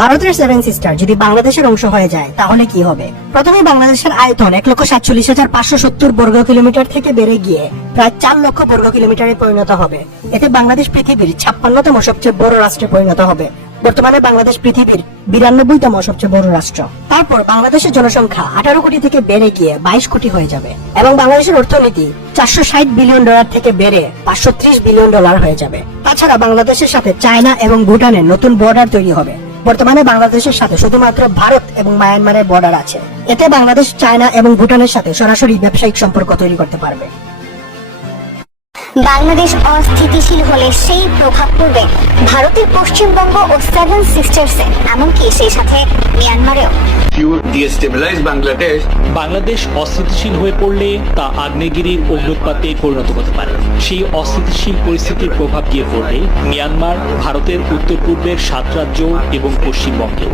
ভারতের seven sister যদি বাংলাদেশের অংশ হয়ে যায়, তাহলে কি হবে? প্রথমে বাংলাদেশের আয়তন এক লক্ষ সাতচল্লিশ হাজার পাঁচশো সত্তর বর্গ কিলোমিটার থেকে বেড়ে গিয়ে প্রায় চার লক্ষ বর্গ কিলোমিটারে পরিণত হবে। এতে বাংলাদেশ পৃথিবীর ছাপ্পান্নতম সবচেয়ে বড় রাষ্ট্রে পরিণত হবে। বর্তমানে বাংলাদেশ পৃথিবীর বিরানব্বইতম সবচেয়ে বড় রাষ্ট্র। তারপর বাংলাদেশের জনসংখ্যা আঠারো কোটি থেকে বেড়ে গিয়ে বাইশ কোটি হয়ে যাবে এবং বাংলাদেশের অর্থনীতি চারশো ষাট বিলিয়ন ডলার থেকে বেড়ে পাঁচশো ত্রিশ বিলিয়ন ডলার হয়ে যাবে। তাছাড়া বাংলাদেশের সাথে চায়না এবং ভুটানের নতুন বর্ডার তৈরি হবে। বর্তমানে বাংলাদেশের সাথে শুধুমাত্র ভারত এবং মায়ানমারের বর্ডার আছে। এতে বাংলাদেশ, চায়না এবং ভুটানের সাথে সরাসরি ব্যবসায়িক সম্পর্ক তৈরি করতে পারবে। বাংলাদেশ অস্থিতিশীল হলে সেই প্রভাব পড়বে ভারতের পশ্চিমবঙ্গ ও সেভেন সিস্টার্সে এমনকি সেই সাথে মিয়ানমারেও You destabilize বাংলাদেশ অস্থিতিশীল হয়ে পড়লে তা আগ্নেয়গিরির অগ্নুৎপাতে পরিণত হতে পারে। সেই অস্থিতিশীল পরিস্থিতির প্রভাব গিয়ে পড়লে মিয়ানমার, ভারতের উত্তর পূর্বের সাত রাজ্য এবং পশ্চিমবঙ্গে